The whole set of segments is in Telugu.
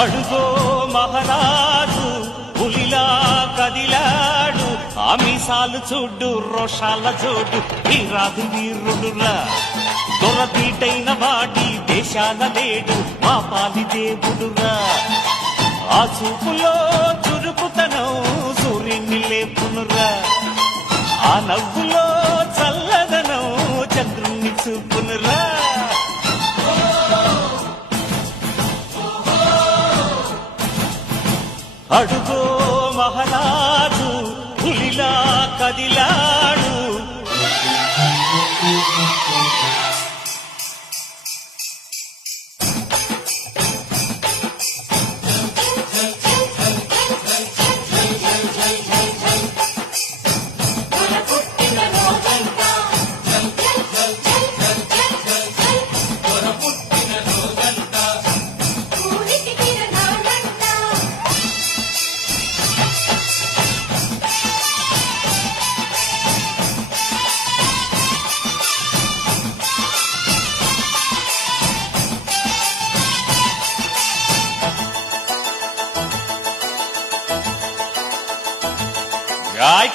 అడుగో మహారాజు పులిలా కదిలాడు, ఆ మీసాలు చూడు రోషాల జోడు, వీరాది వీరుడురా. దొరదీటైన వాడి దేశాల లేడు, మా పాలి దేవుడురా. ఆ చూపులో చురుకుతనం సూర్యుని లేపునురా, ఆ నవ్వులో చల్లదనం చంద్రుణ్ణి చూపునురా. అడుగో మహారాజు పులిలా కదిలాడు.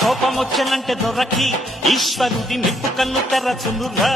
కోపం వచ్చనంటే దొరకి ఈశ్వరుడి నిప్పు కన్ను తెరచునురా.